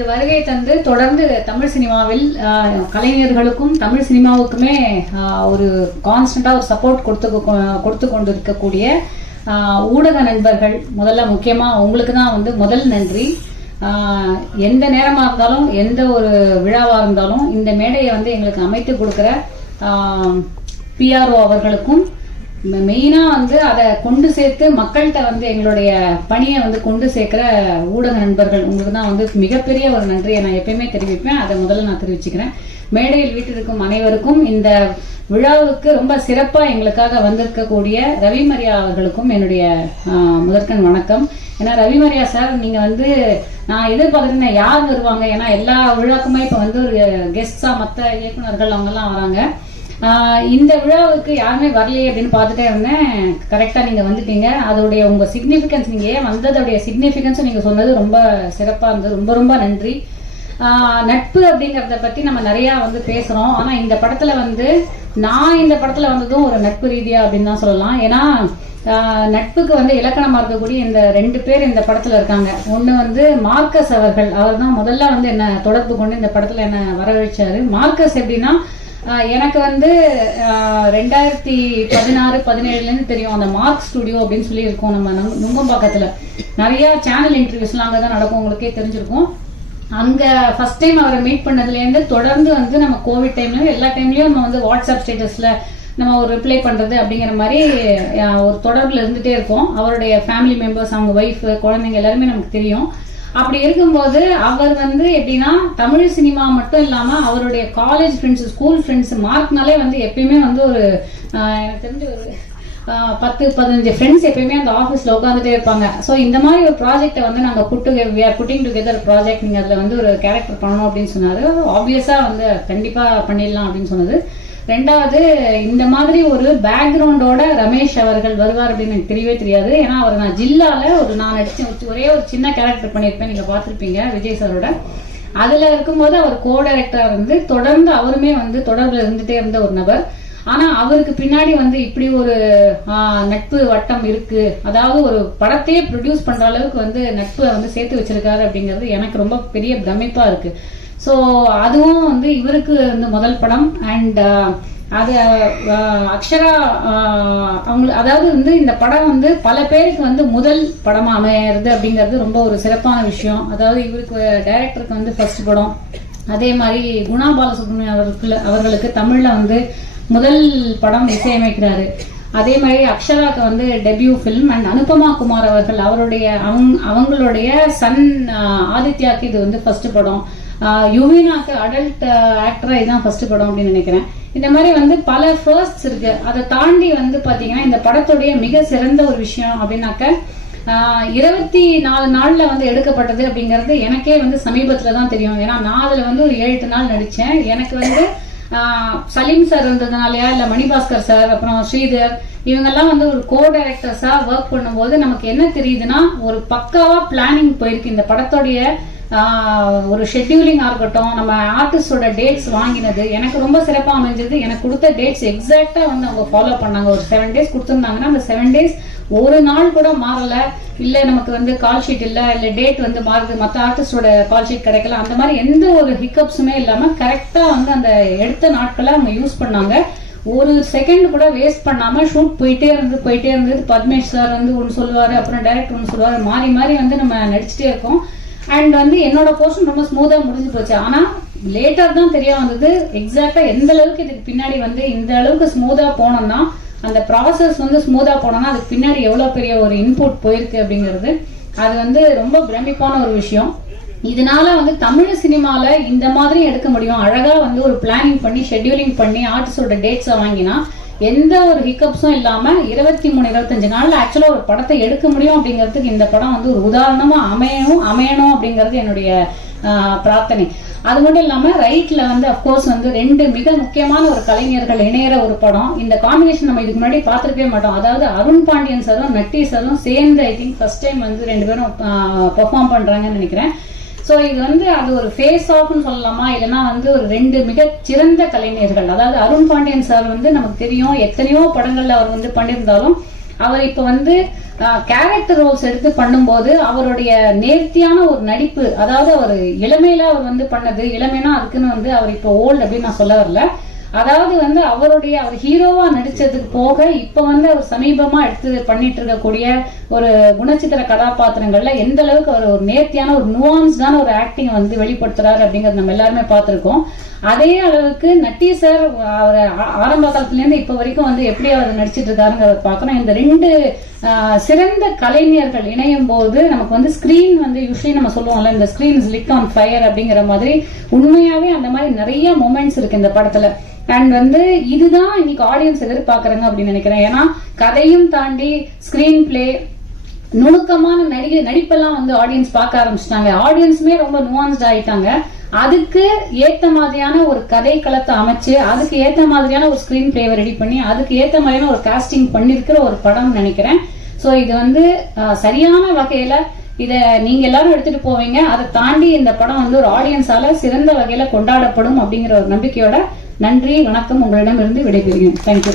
இங்கு வருகை தந்து தொடர்ந்து தமிழ் சினிமாவில் கலைஞர்களுக்கும் தமிழ் சினிமாவுக்குமே ஒரு கான்ஸ்டன்டா ஒரு சப்போர்ட் கொடுத்து கொண்டு இருக்கக்கூடிய ஊடக நண்பர்கள், முதல்ல முக்கியமா உங்களுக்கு தான் முதல் நன்றி. எந்த நேரமா இருந்தாலும் எந்த ஒரு விழாவா இருந்தாலும் இந்த மேடையை எங்களுக்கு அமைத்து கொடுக்கிற PRO அவர்களுக்கும், மெயினா அதை கொண்டு சேர்த்து மக்கள்கிட்ட எங்களுடைய பணியை கொண்டு சேர்க்கிற ஊடக நண்பர்கள், உங்களுக்கு தான் மிகப்பெரிய ஒரு நன்றியை நான் எப்பயுமே தெரிவிப்பேன். அதை முதல்ல நான் தெரிவிச்சுக்கிறேன். மேடையில் வீட்டிற்கும் அனைவருக்கும், இந்த விழாவுக்கு ரொம்ப சிறப்பா எங்களுக்காக வந்திருக்கக்கூடிய ரவி மரியா அவர்களுக்கும் என்னுடைய முதற்கண் வணக்கம். ஏன்னா ரவி மரியா சார், நீங்க நான் எதிர்பார்த்திருந்தேன் யார் வருவாங்க, ஏன்னா எல்லா விழாக்குமே இப்ப ஒரு கெஸ்டா மற்ற இயக்குநர்கள் அவங்க எல்லாம் வராங்க. இந்த விழாவுக்கு யாருமே வரலையே அப்படின்னு பார்த்துட்டே இருந்தேன். கரெக்டா நீங்க வந்துட்டீங்க. அதோடைய உங்க சிக்னிபிகன்ஸ், நீங்க ஏன் வந்ததோடைய சிக்னிபிகன்ஸ் நீங்க சொன்னது ரொம்ப சிறப்பா இருந்தது. ரொம்ப ரொம்ப நன்றி. நட்பு அப்படிங்கறத பத்தி நம்ம நிறைய பேசுறோம். ஆனா இந்த படத்துல நான் இந்த படத்துல வந்ததும் ஒரு நட்பு ரீதியா அப்படின்னு தான் சொல்லலாம். ஏன்னா நட்புக்கு இலக்கணமா இருக்கக்கூடிய இந்த 2 பேர் இந்த படத்துல இருக்காங்க. ஒண்ணு மார்க்கஸ் அவர்கள். அவர் தான் முதல்ல என்ன தொடர்பு கொண்டு இந்த படத்துல என்ன வரவழைச்சாரு. மார்க்கஸ் எப்படின்னா, எனக்கு 2016-17 இருந்து தெரியும். அந்த மார்க் ஸ்டுடியோ அப்படின்னு சொல்லி இருக்கும் நம்ம நுங்கம்பாக்கத்துல. நிறைய சேனல் இன்டர்வியூஸ்லாம் அங்கதான் நடக்கும், உங்களுக்கே தெரிஞ்சிருக்கும். அங்க ஃபர்ஸ்ட் டைம் அவரை மீட் பண்ணதுல இருந்து தொடர்ந்து நம்ம கோவிட் டைம்ல எல்லா டைம்லயும் நம்ம வாட்ஸ்அப் ஸ்டேட்டஸ்ல நம்ம ஒரு ரிப்ளை பண்றது அப்படிங்கிற மாதிரி ஒரு தொடர்புல இருந்துட்டே இருக்கோம். அவருடைய ஃபேமிலி மெம்பர்ஸ், அவங்க ஒய்ஃப், குழந்தைங்க எல்லாருமே நமக்கு தெரியும். அப்படி இருக்கும்போது அவர் எப்படின்னா, தமிழ் சினிமா மட்டும் இல்லாம அவருடைய காலேஜ் ஃப்ரெண்ட்ஸ், ஸ்கூல் ஃப்ரெண்ட்ஸ், மார்க்னாலே எப்பயுமே ஒரு எனக்கு தெரிஞ்ச ஒரு 10-15 ஃப்ரெண்ட்ஸ் எப்பயுமே அந்த ஆஃபீஸ்ல உட்காந்துட்டே இருப்பாங்க. ஸோ இந்த மாதிரி ஒரு ப்ராஜெக்டை நாங்கள் புட்டிங் டுகெதர் ப்ராஜெக்ட், நீங்க அதுல ஒரு கேரக்டர் பண்ணணும் அப்படின்னு சொன்னாரு. ஆப்வியஸா கண்டிப்பா பண்ணிடலாம் அப்படின்னு சொன்னது. ரெண்டாவது, இந்த மாதிரி ஒரு பேக்ரவுண்டோட ரமேஷ் அவர்கள் வருவார் அப்படின்னு எனக்கு தெரியவே தெரியாது. ஏன்னா அவர் நான் ஜில்லால நான் நடிச்ச ஒரே ஒரு சின்ன கேரக்டர் பண்ணியிருப்பேன், நீங்க பார்த்திருப்பீங்க விஜய் சாரோட. அதுல இருக்கும்போது அவர் கோ டைரக்டரா தொடர்ந்து அவருமே தொடர்புல இருந்துட்டே இருந்த ஒரு நபர். ஆனா அவருக்கு பின்னாடி இப்படி ஒரு நட்பு வட்டம் இருக்கு, அதாவது ஒரு படத்தையே ப்ரொடியூஸ் பண்ற அளவுக்கு நட்பு சேர்த்து வச்சிருக்காரு அப்படிங்கிறது எனக்கு ரொம்ப பெரிய பிரமிப்பா இருக்கு. ஸோ அதுவும் இவருக்கு முதல் படம். அண்ட் அது அக்ஷரா அவங்க, அதாவது இந்த படம் பல பேருக்கு முதல் படமா அமையிறது அப்படிங்கிறது ரொம்ப ஒரு சிறப்பான விஷயம். அதாவது இவருக்கு டைரக்டருக்கு ஃபர்ஸ்ட் படம். அதே மாதிரி குணா பாலசுப்ரமணியம் அவர்களுக்கு தமிழ்ல முதல் படம் இசையமைக்கிறாரு. அதே மாதிரி அக்ஷராக்கு debut film. And Anupama Kumar அவர்கள் அவங்களுடைய சன் ஆதித்யாக்கு இது ஃபர்ஸ்ட் படம். யுவினாக்கு அடல்ட் ஆக்டரா இதுதான் ஃபர்ஸ்ட் படம் அப்படின்னு நினைக்கிறேன். இந்த மாதிரி பல ஃபர்ஸ்ட்ஸ் இருக்கு. அதை தாண்டி பாத்தீங்கன்னா இந்த படத்துடைய மிக சிறந்த ஒரு விஷயம் அப்படின்னாக்க 24 நாள்ல எடுக்கப்பட்டது அப்படிங்கிறது எனக்கே சமீபத்துல தான் தெரியும். ஏன்னா நான் அதுல ஒரு 7-8 நாள் நடிச்சேன். எனக்கு சலீம் சார் இருந்ததுனாலயா இல்ல மணிபாஸ்கர் சார், அப்புறம் ஸ்ரீதர், இவங்கெல்லாம் ஒரு கோ டைரக்டர்ஸா ஒர்க் பண்ணும்போது நமக்கு என்ன தெரியுதுன்னா, ஒரு பக்காவா பிளானிங் போயிருக்கு. இந்த படத்தோடைய ஒரு ஷெட்யூலிங்கா இருக்கட்டும், நம்ம ஆர்டிஸ்டோட டேட்ஸ் வாங்கினது எனக்கு ரொம்ப சிறப்பா அமைஞ்சது. எனக்கு கொடுத்த டேட்ஸ் எக்ஸாக்டா அவங்க ஃபாலோ பண்ணாங்க. ஒரு 7 டேஸ் கொடுத்திருந்தாங்கன்னா அந்த 7 டேஸ் ஒரு நாள் கூட மாறல. இல்ல நமக்கு கால் ஷீட் இல்ல டேட் மாறுது, மற்ற ஆர்டிஸ்டோட கால் ஷீட் கிடைக்கல, அந்த மாதிரி எந்த ஒரு ஹிக்கப்ஸுமே இல்லாம கரெக்டா அந்த எடுத்த நாட்களை அவங்க யூஸ் பண்ணாங்க. ஒரு செகண்ட் கூட வேஸ்ட் பண்ணாம ஷூட் போயிட்டே இருந்தது. பத்மேஷ் சார் ஒன்னு சொல்லுவாரு, அப்புறம் டைரக்டர் ஒன்னு சொல்லுவாரு, மாறி மாறி நம்ம நடிச்சுட்டே இருக்கோம். அண்ட் என்னோட போர்ஷன் ரொம்ப ஸ்மூதா முடிஞ்சு போச்சு. ஆனா லேட்டா தான் தெரிய வந்தது எக்ஸாக்டா எந்த அளவுக்கு இதுக்கு பின்னாடி இந்த அளவுக்கு ஸ்மூதா போனோம்னா, அந்த ப்ராசஸ் ஸ்மூதா போனோம்னா அதுக்கு பின்னாடி எவ்வளவு பெரிய ஒரு இன்புட் போயிருக்கு அப்படிங்கிறது அது ரொம்ப பிரமிப்பான ஒரு விஷயம். இதனால தமிழ் சினிமால இந்த மாதிரி எடுக்க முடியும். அழகா ஒரு பிளானிங் பண்ணி ஷெட்யூலிங் பண்ணி ஆர்டிஸ்டோட டேட்ஸை வாங்கினா எந்த ஒரு ஹிக்கப்ஸும் இல்லாம 23-25 நாள்ல ஆக்சுவலா ஒரு படத்தை எடுக்க முடியும் அப்படிங்கிறதுக்கு இந்த படம் ஒரு உதாரணமா அமையணும் அப்படிங்கிறது என்னுடைய பிரார்த்தனை. அது மட்டும் இல்லாம ரைட்ல அப்கோர்ஸ் 2 மிக முக்கியமான ஒரு கலைஞர்கள் இணையற ஒரு படம். இந்த காம்பினேஷன் நம்ம இதுக்கு முன்னாடி பார்த்திருக்கவே மாட்டோம். அதாவது அருண் பாண்டியன் சாரும் நட்டி சாரும் சேர்ந்து ஐ திங்க் ஃபர்ஸ்ட் டைம் 2 பேரும் பெர்ஃபார்ம் பண்றாங்கன்னு நினைக்கிறேன். சோ இது அது ஒரு ஃபேஸ் ஆஃப்னு சொல்லலாமா, இல்லைன்னா ஒரு 2 மிக சிறந்த கலைஞர்கள். அதாவது அருண் பாண்டியன் சார் நமக்கு தெரியும், எத்தனையோ படங்கள்ல அவர் பண்ணியிருந்தாலும் அவர் இப்ப வந்து கேரக்டர் ரோல்ஸ் எடுத்து பண்ணும்போது அவருடைய நேர்த்தியான ஒரு நடிப்பு, அதாவது அவர் இளமையில அவர் வந்து பண்ணது, இளமைனா அதுக்குன்னு வந்து அவர் இப்ப ஓல்டு அப்படின்னு நான் சொல்ல வரல, அதாவது வந்து அவர் ஹீரோவா நடிச்சதுக்கு போக இப்ப வந்து அவர் சமீபமா எடுத்து பண்ணிட்டு இருக்கக்கூடிய ஒரு குணச்சித்திர கதாபாத்திரங்கள்ல எந்த அளவுக்கு அவர் ஒரு நேர்த்தியான ஒரு நுவான்ஸ்டான ஒரு ஆக்டிங் வந்து வெளிப்படுத்துறாரு அப்படிங்கறது நம்ம எல்லாருமே பார்த்திருக்கோம். அதே அளவுக்கு நட்டி சார் அவர் ஆரம்ப காலத்துல இருந்து இப்ப வரைக்கும் வந்து எப்படி அவர் நடிச்சிட்டு இருக்காருங்கிறத பார்க்கணும். இந்த 2 சிறந்த கலைஞர்கள் இணையும் போது நமக்கு வந்து ஸ்கிரீன் வந்து யூஸ்வலி நம்ம சொல்லுவோம்ல, இந்த screen is lit on fire அப்படிங்கிற மாதிரி உண்மையாவே அந்த மாதிரி நிறைய மொமெண்ட்ஸ் இருக்கு இந்த படத்துல. அண்ட் வந்து இதுதான் இன்னைக்கு ஆடியன்ஸ் எதிர்பார்க்கறாங்க அப்படின்னு நினைக்கிறேன். ஏன்னா கதையும் தாண்டி ஸ்கிரீன் பிளே, நுணுக்கமான நடிப்பெல்லாம் வந்து ஆடியன்ஸ் பார்க்க ஆரம்பிச்சிட்டாங்க. ஆடியன்ஸுமே ரொம்ப நுவான்ஸ்ட் ஆயிட்டாங்க. அதுக்கு ஏத்த மாதிரியான ஒரு கதை களத்தை அமைச்சு, அதுக்கு ஏத்த மாதிரியான ஒரு ஸ்கிரீன் பிளேவை ரெடி பண்ணி, அதுக்கு ஏத்த மாதிரியான ஒரு காஸ்டிங் பண்ணிருக்கிற ஒரு படம் நினைக்கிறேன். சோ இது வந்து சரியான வகையில இத நீங்க எல்லாரும் எடுத்துட்டு போவீங்க. அதை தாண்டி இந்த படம் வந்து ஒரு ஆடியன்ஸால சிறந்த வகையில கொண்டாடப்படும் அப்படிங்கிற ஒரு நம்பிக்கையோட நன்றி, வணக்கம், உங்களிடம் இருந்து விடைபெறுகிறேன். தேங்க்யூ.